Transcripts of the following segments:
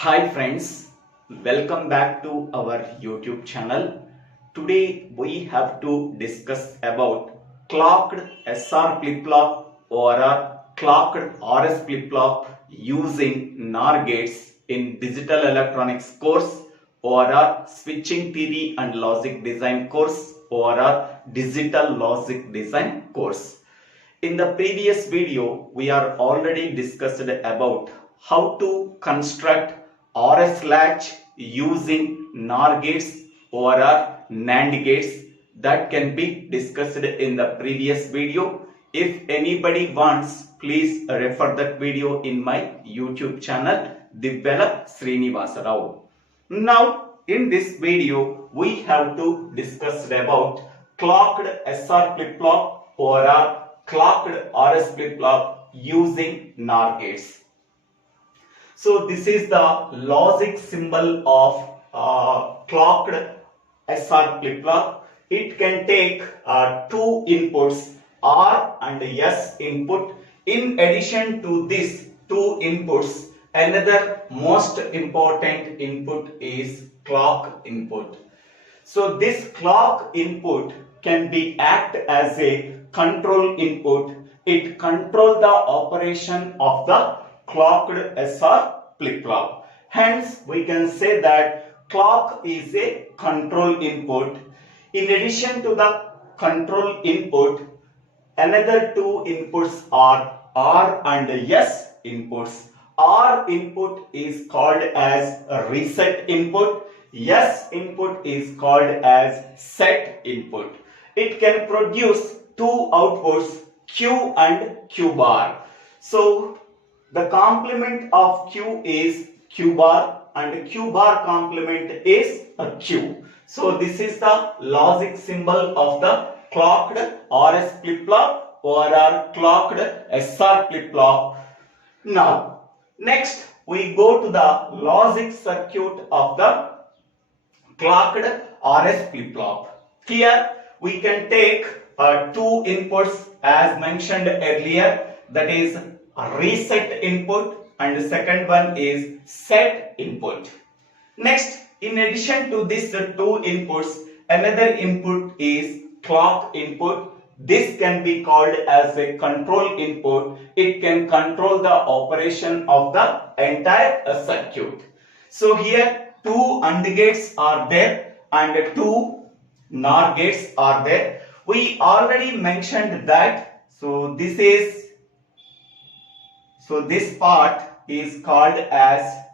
Hi friends, welcome back to our YouTube channel. Today we have to discuss about clocked SR flip-flop or a clocked RS flip-flop using NOR gates in digital electronics course or a switching theory and logic design course or a digital logic design course. In the previous video, we are already discussed about how to construct RS latch using NOR gates or NAND gates. That can be discussed in the previous video. If anybody wants, please refer that video in my YouTube channel, Develop Srinivasa Rao. Now, in this video, we have to discuss about clocked SR flip-flop or clocked RS flip-flop using NOR gates. So this is the logic symbol of clocked SR flip-flop. It can take two inputs R and S input. In addition to these two inputs, another most important input is clock input. So this clock input can be act as a control input. It controls the operation of the clocked SR flip-flop. Hence, we can say that clock is a control input. In addition to the control input, another two inputs are R and S inputs. R input is called as a reset input. S input is called as set input. It can produce two outputs, Q and Q bar. So the complement of Q is Q bar and Q bar complement is a Q. So this is the logic symbol of the clocked RS flip-flop or clocked SR flip-flop. Now, next we go to the logic circuit of the clocked RS flip-flop. Here we can take two inputs as mentioned earlier, that is reset input and the second one is set input. Next, in addition to these two inputs, another input is clock input. This can be called as a control input. It can control the operation of the entire circuit. So here two AND gates are there and two NOR gates are there. We already mentioned that. So this part is called as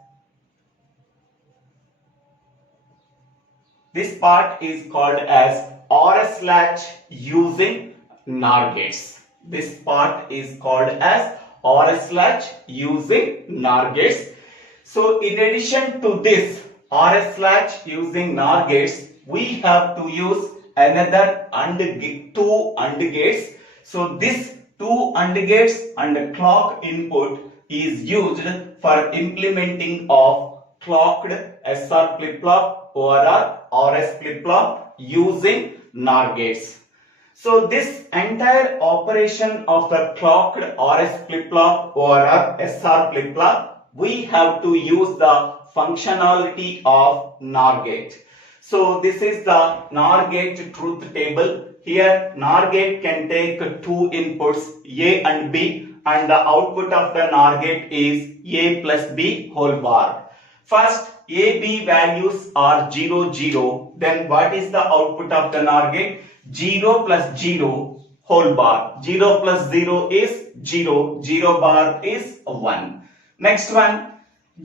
RS latch using NOR gates. This part is called as RS latch using NOR gates. So in addition to this RS latch using NOR gates, we have to use another two AND gates. So this two AND gates and clock input is used for implementing of clocked SR flip-flop or RS flip-flop using NOR gates. So this entire operation of the clocked RS flip-flop or SR flip-flop, we have to use the functionality of NOR gate. So this is the NOR gate truth table. Here NOR gate can take two inputs A and B and the output of the NOR gate is A plus B whole bar. First A, B values are 0, 0. Then what is the output of the NOR gate? 0 plus 0 whole bar. 0 plus 0 is 0. 0 bar is 1. Next one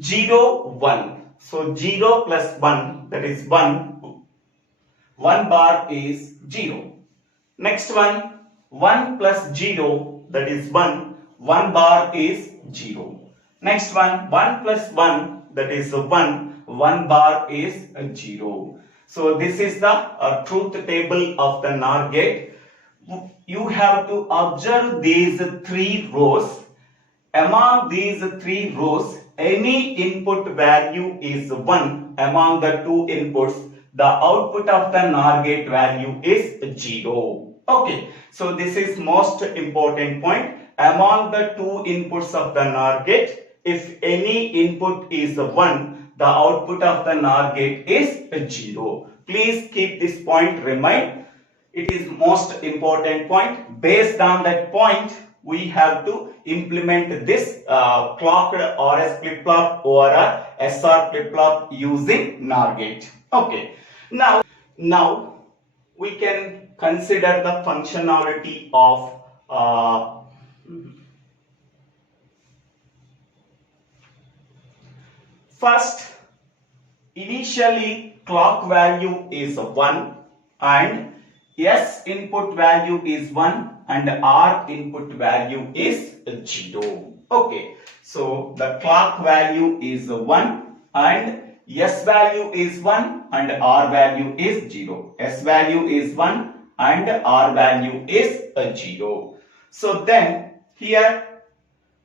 0, 1. So 0 plus 1, that is 1. 1 bar is 0. Next one 1 plus 0, that is 1. 1 bar is 0. Next one 1 plus 1, that is 1. 1 bar is 0. So this is the truth table of the NOR gate. You have to observe these three rows. Among these three rows, any input value is 1 among the two inputs. The output of the NOR gate value is 0. Okay, so this is most important point. Among the two inputs of the NOR gate, if any input is 1, the output of the NOR gate is 0. Please keep this point in mind. It is most important point. Based on that point, we have to implement this clocked RS flip-flop or SR flip-flop using NOR gate. Okay. Now we can consider the functionality of first. Initially clock value is 1 and S input value is 1 and R input value is 0. Okay, so the clock value is 1 and S value is 1 and R value is 0. S value is 1 and R value is 0. So then here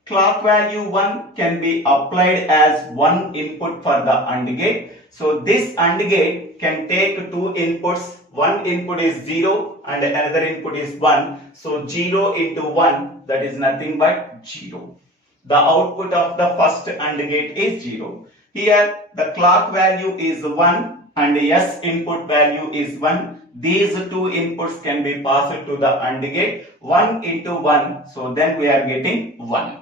clock value 1 can be applied as one input for the AND gate. So this AND gate can take two inputs. One input is 0 and another input is 1. So 0 into 1, that is nothing but 0. The output of the first AND gate is 0. Here the clock value is 1 and S input value is 1. These two inputs can be passed to the AND gate. 1 into 1, so then we are getting 1.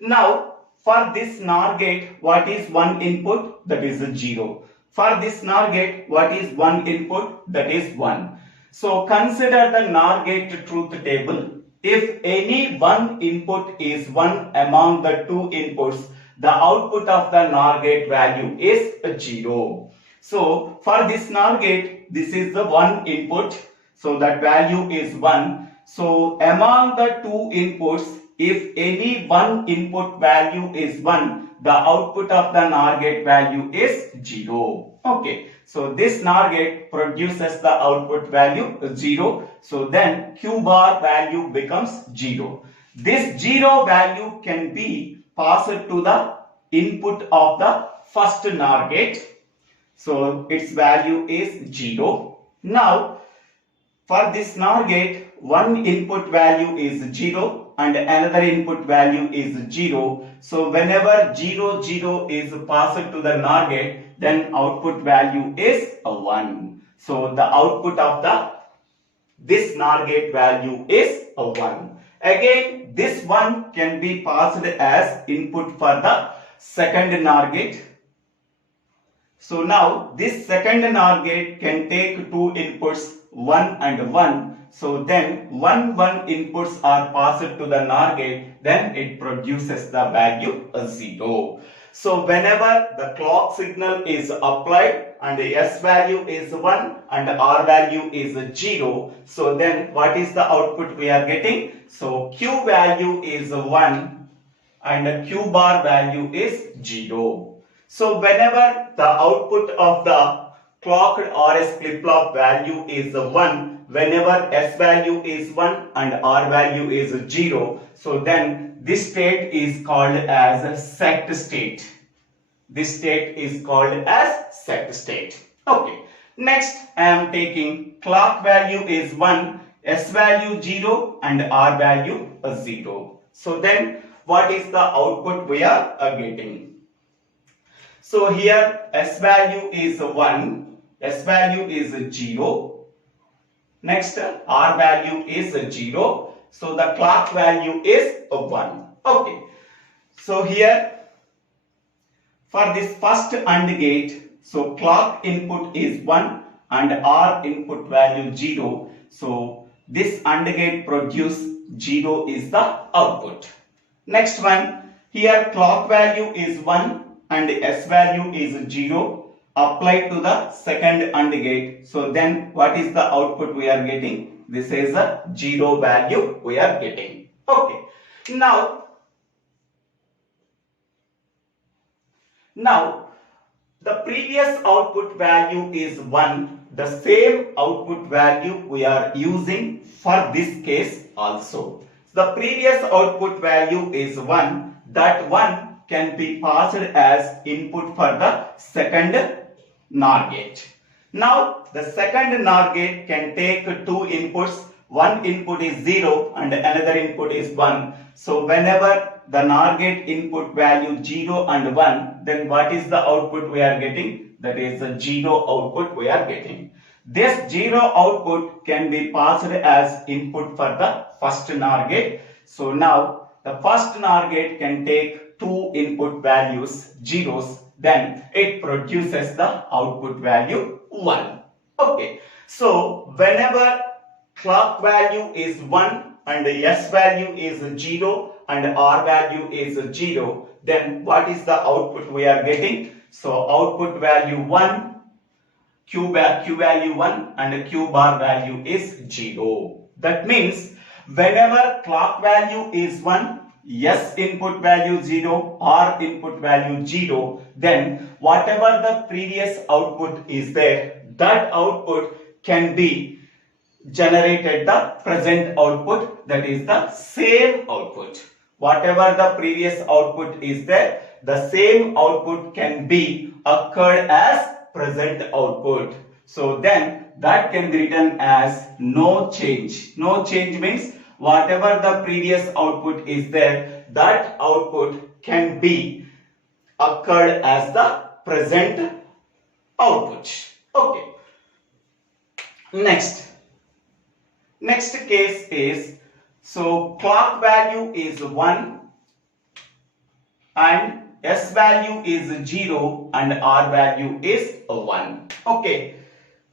Now for this NOR gate, what is one input? That is 0. For this NOR gate, what is one input? That is 1. So consider the NOR gate truth table. If any one input is 1 among the two inputs, the output of the NOR gate value is 0. So for this NOR gate, this is the one input. So that value is 1. So among the two inputs, if any one input value is 1, the output of the NOR gate value is 0. Okay, so this NOR gate produces the output value 0. So then Q bar value becomes 0. This 0 value can be passed to the input of the first NOR gate. So its value is 0. Now for this NOR gate, one input value is 0 and another input value is 0. So whenever 0, 0 is passed to the NOR gate, then output value is 1. So the output of this NOR gate value is 1. Again, this 1 can be passed as input for the second NOR gate. So now this second NOR gate can take two inputs, 1 and 1. So then 1 inputs are passed to the NOR gate, then it produces the value 0. So whenever the clock signal is applied and the S value is 1 and R value is 0, so then what is the output we are getting? So Q value is 1 and Q bar value is 0. So whenever the output of the clocked RS flip-flop value is 1, whenever S value is 1 and R value is 0, so then this state is called as set state. This state is called as set state. Okay. Next, I am taking clock value is 1, S value 0 and R value 0. So then what is the output we are getting? So here S value is 1, S value is 0. Next, R value is 0. So the clock value is 1. Okay. So here for this first AND gate, so clock input is 1 and R input value 0. So this AND gate produce 0 is the output. Next one, here clock value is 1 and S value is 0. Applied to the second AND gate. So then what is the output we are getting? This is a 0 value we are getting. Okay. Now the previous output value is 1. The same output value we are using for this case also. The previous output value is 1. That 1 can be passed as input for the second NOR gate. Now the second NOR gate can take two inputs. One input is 0 and another input is 1. So whenever the NOR gate input value 0 and 1, then what is the output we are getting? That is the 0 output we are getting. This 0 output can be passed as input for the first NOR gate. So now the first NOR gate can take two input values, zeros, then it produces the output value 1. Okay. So whenever clock value is 1 and S value is 0 and R value is 0, then what is the output we are getting? So output value 1, Q value 1 and Q bar value is 0. That means whenever clock value is 1, S input value 0, R input value 0, then whatever the previous output is there, that output can be generated the present output, that is the same output. Whatever the previous output is there, the same output can be occurred as present output. So then that can be written as no change. No change means whatever the previous output is there, that output can be occurred as the present output. Okay. Next case is, so clock value is 1 and S value is 0 and R value is 1. Okay.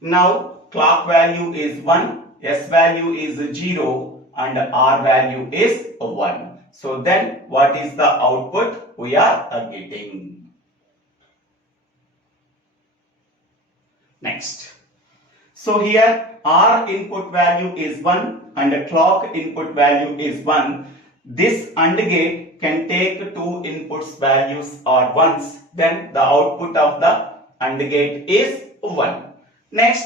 Now clock value is 1, S value is 0 and R value is 1. So then what is the output we are getting? Next. So here R input value is 1 and clock input value is 1. This AND gate can take two inputs values or ones, then the output of the AND gate is 1. Next,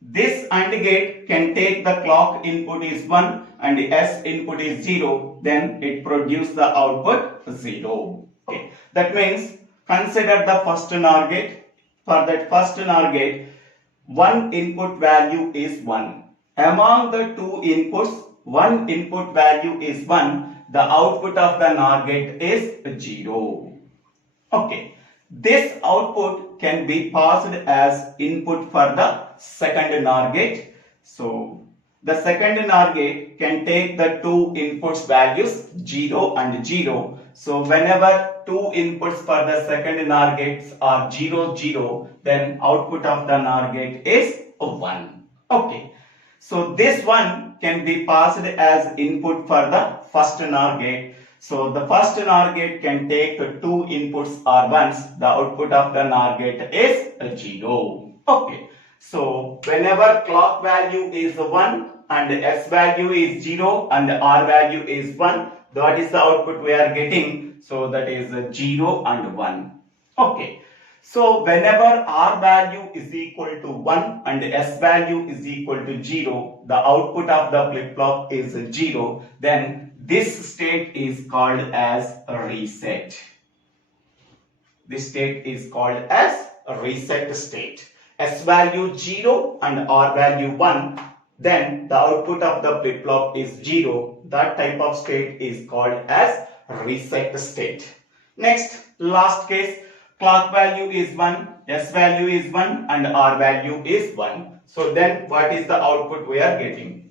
this AND gate can take the clock input is 1 and S input is 0, then it produces the output 0. Okay. That means consider the first NOR gate. For that first NOR gate, one input value is 1. Among the two inputs, one input value is 1. The output of the NOR gate is 0. Okay. This output can be passed as input for the second NOR gate. So the second NOR gate can take the two inputs values 0 and 0. So whenever two inputs for the second NOR gates are 0, 0, then output of the NOR gate is 1. Okay. So this one can be passed as input for the first NOR gate. So the first NOR gate can take two inputs or ones. The output of the NOR gate is 0. Okay. So whenever clock value is 1 and S value is 0 and R value is 1, that is the output we are getting. So that is 0 and 1. Okay. So whenever R value is equal to 1 and S value is equal to 0, the output of the flip-flop is 0, then this state is called as a reset. This state is called as a reset state. S value 0 and R value 1, then the output of the flip-flop is 0. That type of state is called as reset state. Next, last case, clock value is 1, S value is 1 and R value is 1. So then what is the output we are getting?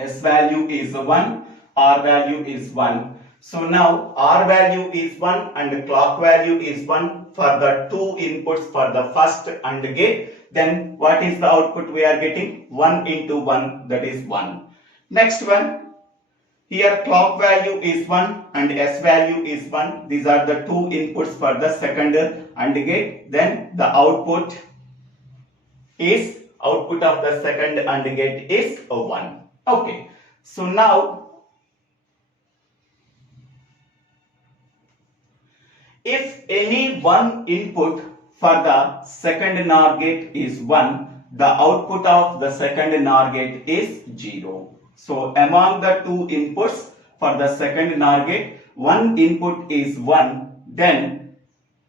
S value is 1, R value is 1. So now R value is 1 and clock value is 1 for the two inputs for the first AND gate. Then what is the output we are getting? 1 into 1, that is 1. Next one, here clock value is 1 and S value is 1. These are the two inputs for the second AND gate. Then the output of the second AND gate is 1. Okay. So now if any one input for the second NOR gate is 1, the output of the second NOR gate is 0. So among the two inputs for the second NOR gate, one input is 1, then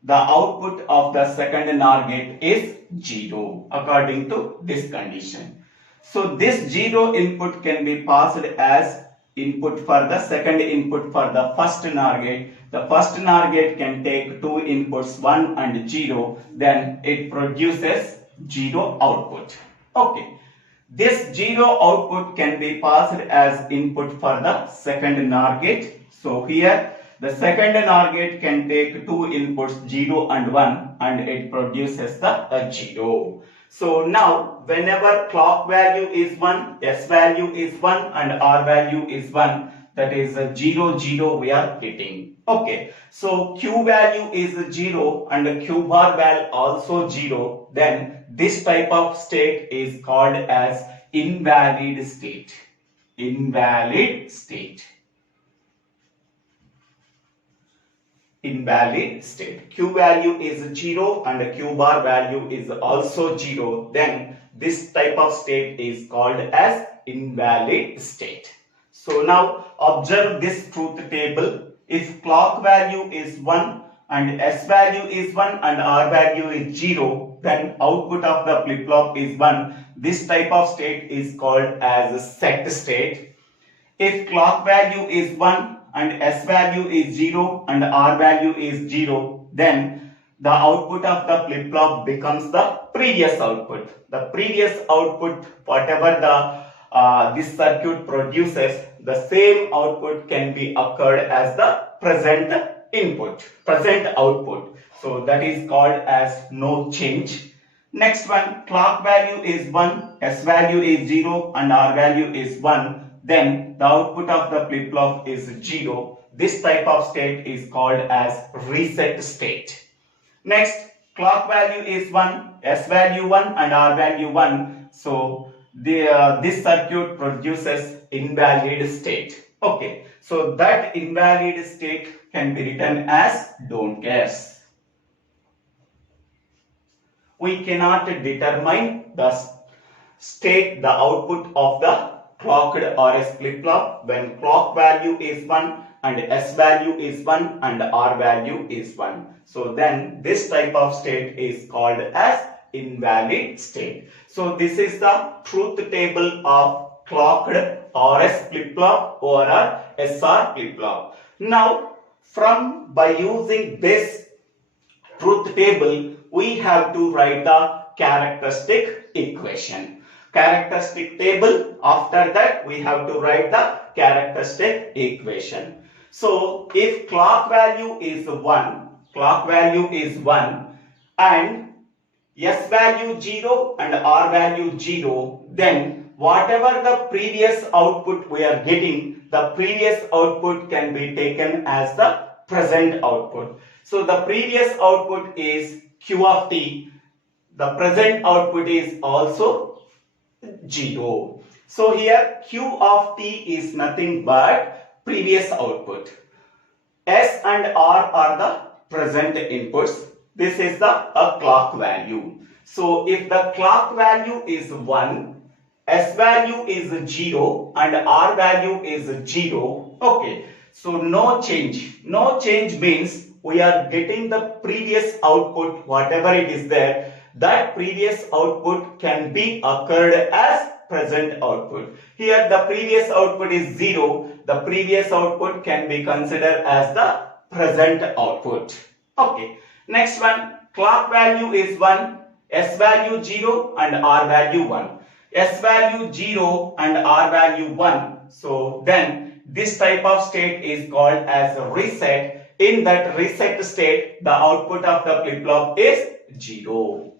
the output of the second NOR gate is 0 according to this condition. So this 0 input can be passed as input for the second input for the first NOR gate. The first NOR gate can take two inputs 1 and 0, then it produces 0 output. Okay. This 0 output can be passed as input for the second NOR gate. So here the second NOR gate can take two inputs 0 and 1 and it produces the 0. So now whenever clock value is 1, S value is 1 and R value is 1, that is a 0 0 we are getting. Okay, so Q value is 0 and Q bar value also 0, then this type of state is called as invalid state. Invalid state. Invalid state. Q value is 0 and Q bar value is also 0, then this type of state is called as invalid state. So now observe this truth table. If clock value is 1 and S value is 1 and R value is 0, then output of the flip-flop is 1. This type of state is called as set state. If clock value is 1 and S value is 0 and R value is 0, then the output of the flip-flop becomes the previous output. The previous output, whatever the this circuit produces, the same output can be occurred as the present input, present output. So that is called as no change. Next one, clock value is 1, S value is 0 and R value is 1, then the output of the flip-flop is 0. This type of state is called as reset state. Next, clock value is 1, S value 1 and R value 1. So this circuit produces invalid state. Okay, so that invalid state can be written as don't guess. We cannot determine the state, the output of the clocked RS flip-flop when clock value is 1 and S value is 1 and R value is 1. So then this type of state is called as invalid state. So this is the truth table of clocked RS flip-flop or SR flip-flop. Now by using this truth table, we have to write the characteristic equation. Characteristic table, after that we have to write the characteristic equation. So if clock value is 1, and S value 0 and R value 0, then whatever the previous output we are getting, the previous output can be taken as the present output. So the previous output is Q of t, the present output is also 0. So here Q of t is nothing but previous output. S and R are the present inputs. This is the clock value. So if the clock value is 1, S value is 0 and R value is 0. Okay. So no change. No change means we are getting the previous output, whatever it is there, that previous output can be occurred as present output. Here the previous output is 0. The previous output can be considered as the present output. Okay. Next one, clock value is 1, S value 0 and R value 1. S value 0 and R value 1. So then this type of state is called as a reset. In that reset state, the output of the flip-flop is 0.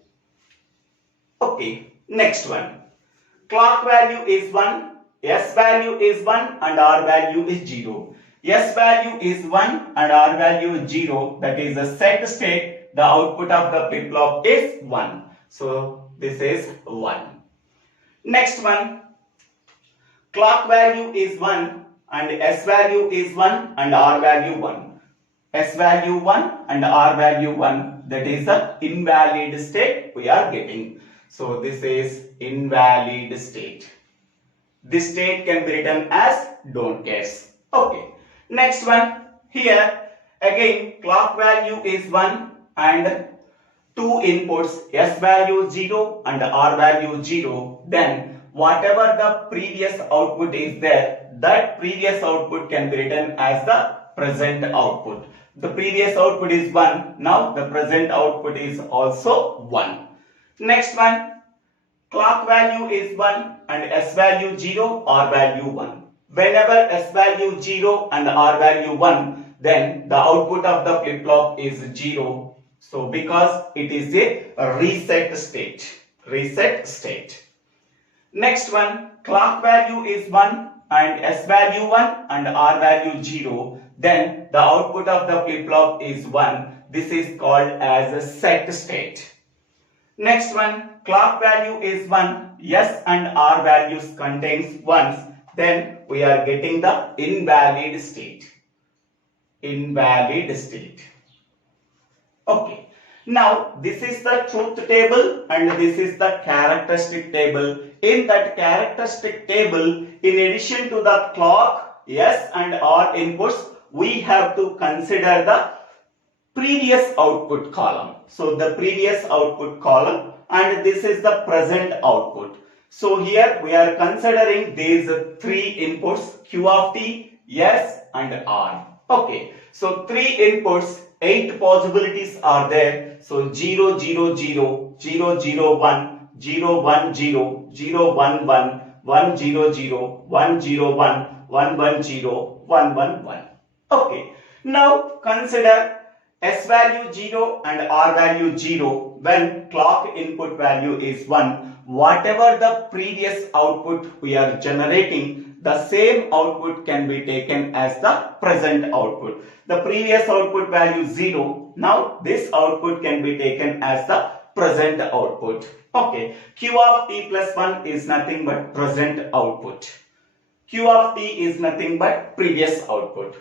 Okay, next one. Clock value is 1, S value is 1 and R value is 0. S value is 1 and R value is 0. That is a set state. The output of the flip-flop is 1. So this is 1. Next one. Clock value is 1 and S value is 1 and R value 1. S value 1 and R value 1. That is the invalid state we are getting. So this is invalid state. This state can be written as don't guess. Okay. Next one. Here again clock value is 1 and two inputs S value 0 and R value 0. Then whatever the previous output is there, that previous output can be written as the present output. The previous output is 1, now the present output is also 1. Next one, clock value is 1 and S value 0, R value 1. Whenever S value 0 and R value 1, then the output of the flip-flop is 0. So because it is a reset state. Reset state. Next one, clock value is 1 and S value 1 and R value 0. Then the output of the flip-flop is 1. This is called as a set state. Next one, clock value is 1, S and R values contains 1s. Then we are getting the invalid state. Invalid state. Okay. Now this is the truth table and this is the characteristic table. In that characteristic table, in addition to the clock, S and R inputs, we have to consider the previous output column. So the previous output column, and this is the present output. So here we are considering these three inputs, Q of T, S and R. Okay, so three inputs, 8 possibilities are there. So 0, 0, 0, 0, 0, 1, 0, 1, 0, 0, 1, 1, 1, 0, 0, 1, 0, 1, 1, 1, 0, 1, 1, 1. Okay, now consider S value 0 and R value 0 when clock input value is 1. Whatever the previous output we are generating, the same output can be taken as the present output. The previous output value 0. Now this output can be taken as the present output. Okay, Q of T plus 1 is nothing but present output. Q of T is nothing but previous output.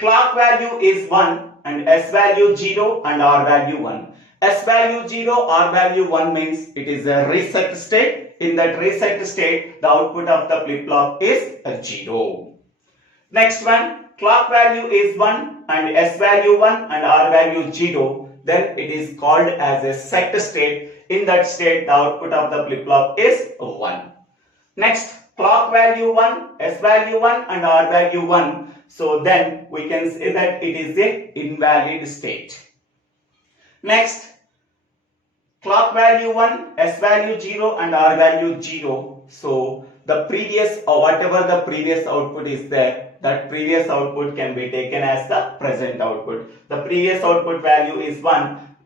Clock value is 1 and S value 0 and R value 1. S value 0, R value 1 means it is a reset state. In that reset state, the output of the flip-flop is a 0. Next one, clock value is 1 and S value 1 and R value 0. Then it is called as a set state. In that state, the output of the flip-flop is 1. Next, clock value 1, S value 1 and R value 1. So then we can say that it is a invalid state. Next, clock value 1, S value 0 and R value 0. So the previous or whatever the previous output is there, that previous output can be taken as the present output. The previous output value is 1.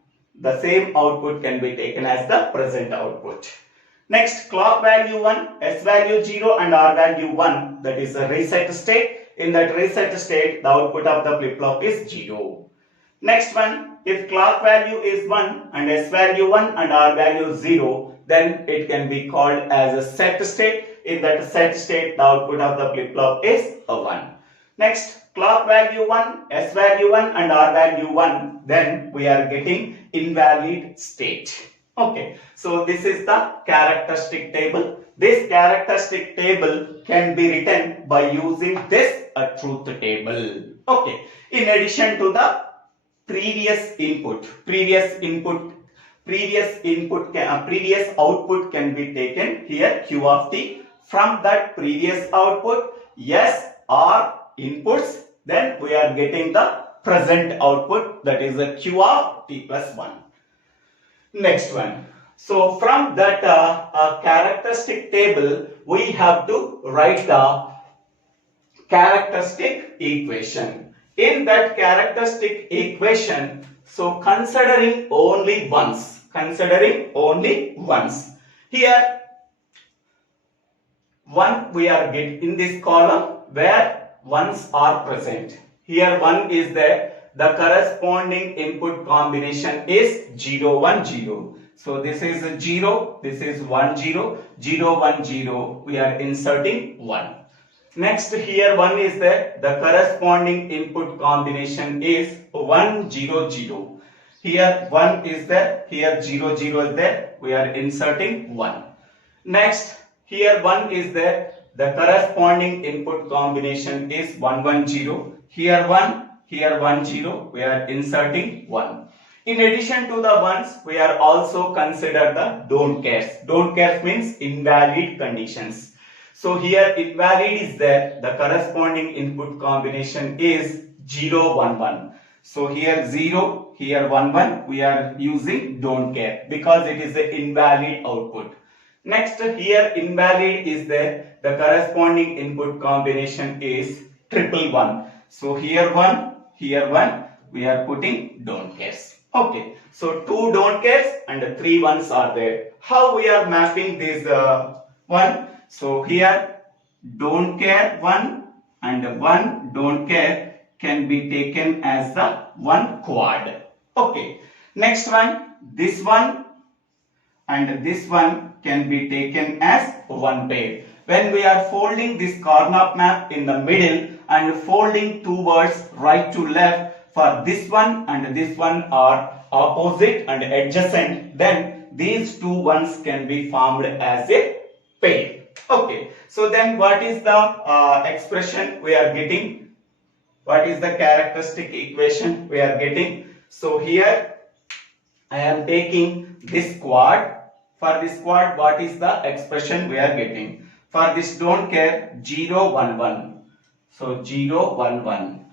The same output can be taken as the present output. Next, clock value 1, S value 0 and R value 1. That is a reset state. In that reset state, the output of the flip-flop is 0. Next one, if clock value is 1 and S value 1 and R value 0, then it can be called as a set state. In that set state, the output of the flip-flop is a 1. Next, clock value 1, S value 1 and R value 1, then we are getting invalid state. Okay, so this is the characteristic table. This characteristic table can be written by using this truth table. Okay, in addition to the previous output can be taken here, Q of T. From that previous output, S, R inputs, then we are getting the present output, that is a Q of T plus 1. Next one. So from that characteristic table, we have to write the characteristic equation. In that characteristic equation, so considering only ones, here 1 we are getting in this column where ones are present. Here 1 is there. The corresponding input combination is 0, 1, 0. So this is 0, this is 1, 0, 0, 1, 0. We are inserting 1. Next, here 1 is there. The corresponding input combination is 1, 0, 0. Here 1 is there. Here 0, 0 is there. We are inserting 1. Next, here 1 is there. The corresponding input combination is 1, 1, 0. Here 1, here 1, 0. We are inserting 1. In addition to the ones, we are also consider the don't cares. Don't cares means invalid conditions. So here invalid is there, the corresponding input combination is 0 1 1. So here 0, here 1 1, we are using don't care because it is an invalid output. Next, here invalid is there, the corresponding input combination is 111. So here 1, we are putting don't cares. Okay, so 2 don't cares and 3 ones are there. How we are mapping this one? So here don't care 1 and 1 don't care can be taken as the one quad. Okay, next one, this one and this one can be taken as one pair. When we are folding this Karnaugh map in the middle and folding towards right to left, for this one and this one are opposite and adjacent, then these two ones can be formed as a pair. Okay, so then what is the expression we are getting? What is the characteristic equation we are getting? So here I am taking this quad. For this quad, what is the expression we are getting? For this don't care, 0 1 1. So 0 1 1.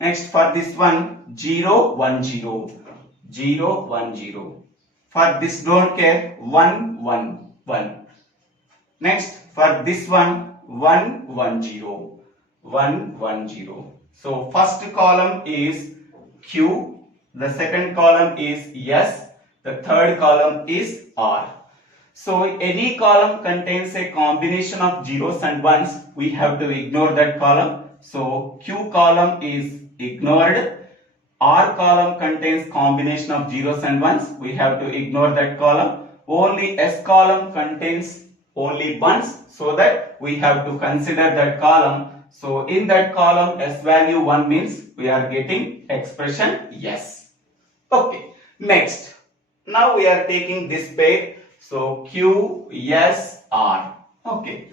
Next for this one, 0 1 0. 0 1 0. For this don't care, 1 1 1. Next for this one, 1 1 0. 1 1 0. So first column is Q, the second column is S, the third column is R. So any column contains a combination of zeros and ones, we have to ignore that column. So Q column is ignored. R column contains combination of zeros and ones, we have to ignore that column. Only S column contains only ones, so that we have to consider that column. So in that column, S value 1 means we are getting expression yes. Okay, next. Now we are taking this pair. So Q, S, R. Okay.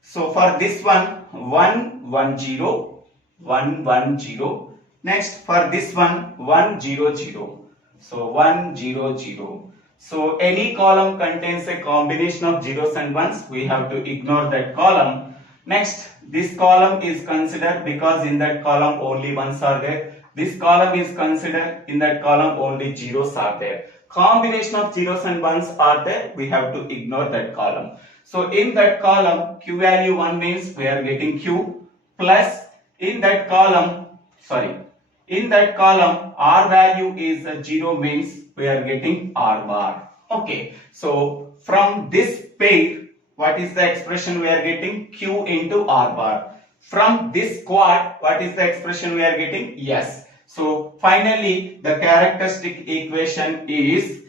So for this one, 1 1 0, 1 1 0. Next for this one, 1 0 0. So 1 0 0. So any column contains a combination of zeros and ones, we have to ignore that column. Next, this column is considered because in that column only ones are there. This column is considered, in that column only zeros are there. Combination of zeros and ones are there, we have to ignore that column. So in that column, Q value 1 means we are getting Q, plus in that column, R value is 0 means we are getting R bar. Okay, so from this pair, what is the expression we are getting? Q into R bar. From this quad, what is the expression we are getting? Yes. So finally, the characteristic equation is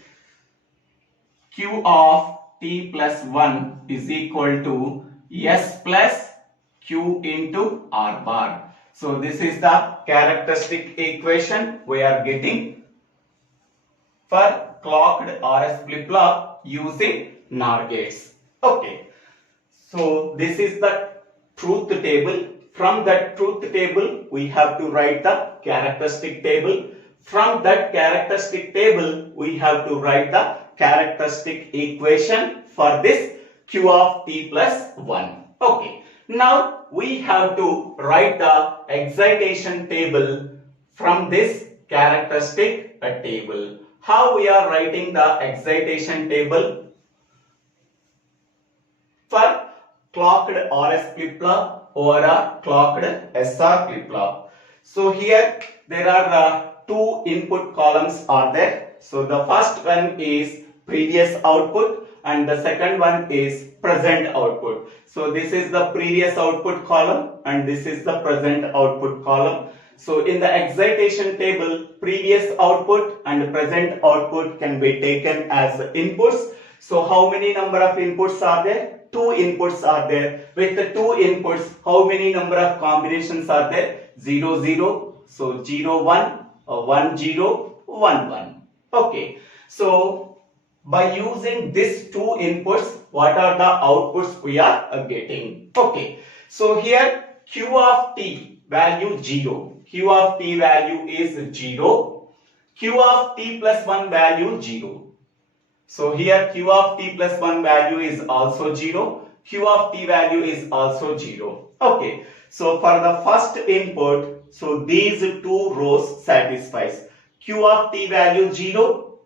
Q of T plus 1 is equal to S plus Q into R bar. So this is the characteristic equation we are getting for clocked RS flip-flop using NOR gates. Okay, so this is the truth table. From that truth table, we have to write the characteristic table. From that characteristic table, we have to write the characteristic equation for this Q of T plus 1. Okay, now we have to write the excitation table from this characteristic table. How we are writing the excitation table for clocked RS flip-flop or a clocked SR flip-flop? So here there are two input columns are there. So the first one is previous output and the second one is present output. So this is the previous output column and this is the present output column. So in the excitation table, previous output and present output can be taken as inputs. So how many number of inputs are there? Two inputs are there. With the two inputs, how many number of combinations are there? 0 0. So 0 1, 1 0, 1 1. Okay. So by using these two inputs, what are the outputs we are getting? Okay. So here Q of T value 0. Q of T value is 0. q of t plus 1 value 0. So here q of t plus 1 value is also 0. Q of t value is also 0. Okay. So for the first input, so these two rows satisfies. Q of t value 0.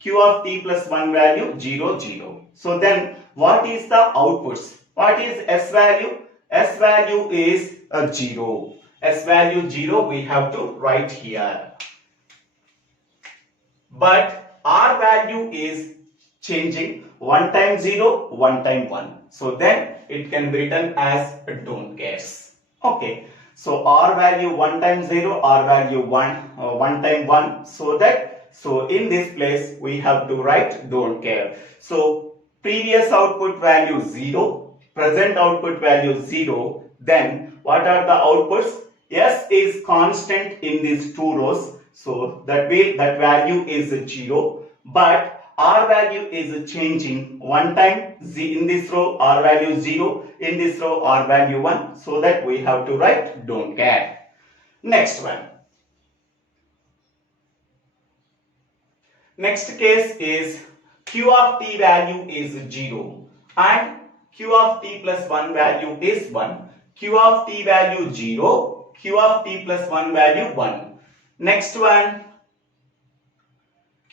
Q of t plus 1 value 0, 0. So then what is the outputs? What is S value? S value is a 0. S value 0 we have to write here. But R value is changing 1 time 0, 1 time 1. So then it can be written as don't cares. Okay. So R value 1 time 0, R value 1 time 1. So in this place we have to write don't care. So previous output value 0, present output value 0. Then what are the outputs? S is constant in these two rows. So that value is 0. But R value is changing 1 time in this row, R value 0, in this row R value 1, so that we have to write don't care. Next one. Next case is q of t value is 0 and q of t plus 1 value is 1. Q of t value 0, q of t plus 1 value 1. Next one.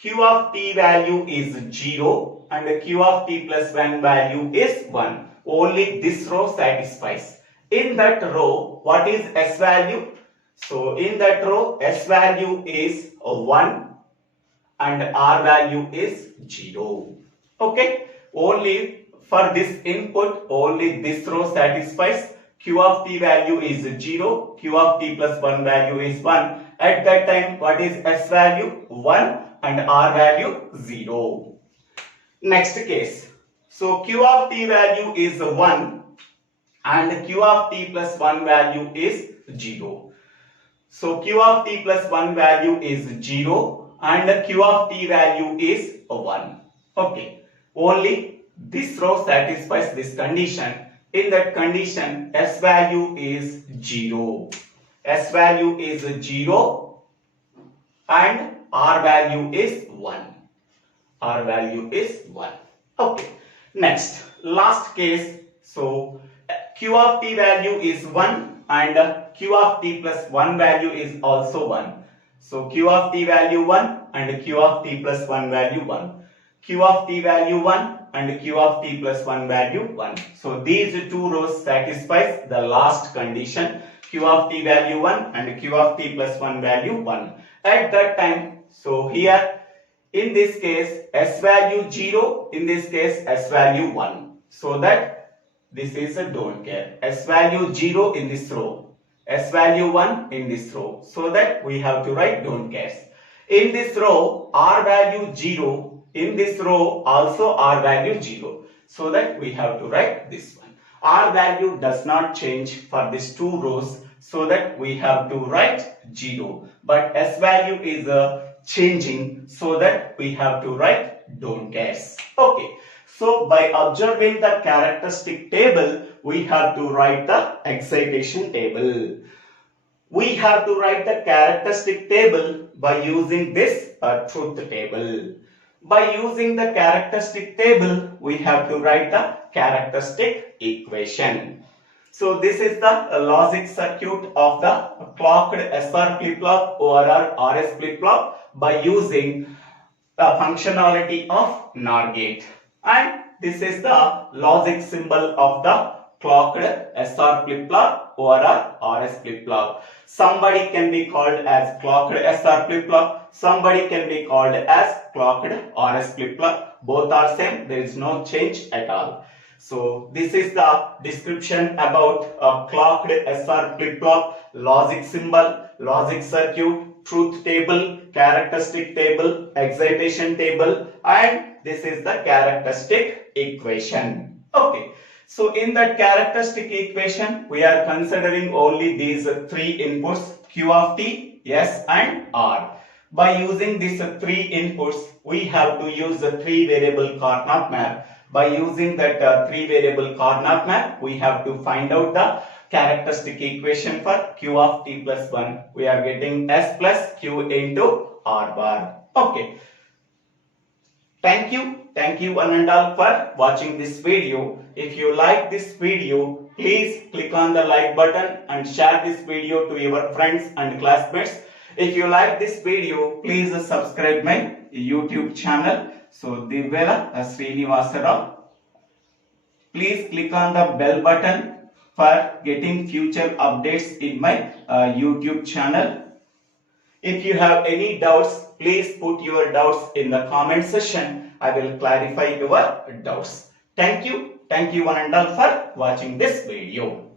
Q of t value is 0 and q of t plus 1 value is 1. Only this row satisfies. In that row, what is S value? So in that row, S value is 1 and R value is 0. Okay. Only for this input, only this row satisfies. Q of t value is 0, q of t plus 1 value is 1. At that time, what is S value? 1 and R value 0. Next case. So q of t value is 1 and q of t plus 1 value is 0. So q of t plus 1 value is 0 and q of t value is 1. Okay. Only this row satisfies this condition. In that condition, S value is 0. S value is 0 and R value is 1. R value is 1. Okay. Next, last case. So q of t value is 1 and q of t plus 1 value is also 1. So q of t value 1 and q of t plus 1 value 1. Q of t value 1 and q of t plus 1 value 1. So these two rows satisfies the last condition. Q of t value 1 and q of t plus 1 value 1. At that time, so here in this case S value 0, in this case S value 1. So that this is a don't care. S value 0 in this row, S value 1 in this row. So that we have to write don't cares. In this row R value 0, in this row also R value 0. So that we have to write this one. R value does not change for these two rows. So that we have to write 0. But S value is changing. So that we have to write don't cares. Okay. So by observing the characteristic table, we have to write the excitation table. We have to write the characteristic table by using this truth table. By using the characteristic table, we have to write the characteristic equation. So this is the logic circuit of the clocked SR flip-flop or RS flip-flop by using the functionality of NOR gate. And this is the logic symbol of the clocked SR flip-flop or RS flip-flop. Somebody can be called as clocked SR flip-flop. Somebody can be called as clocked RS flip-flop. Both are same. There is no change at all. So this is the description about clocked SR flip-flop, logic symbol, logic circuit, truth table, characteristic table, excitation table, and this is the characteristic equation. Okay. So in that characteristic equation, we are considering only these three inputs, Q of t, S and R. By using these three inputs, we have to use the three variable Carnot map. By using that three variable Carnot map, we have to find out the characteristic equation for Q of t plus 1. We are getting S plus Q into R bar. Okay. Thank you one and all for watching this video. If you like this video, please click on the like button and share this video to your friends and classmates. If you like this video, please subscribe my YouTube channel. So Divya Srinivasa Rao. Please click on the bell button for getting future updates in my YouTube channel. If you have any doubts, please put your doubts in the comment section. I will clarify your doubts. Thank you one and all for watching this video.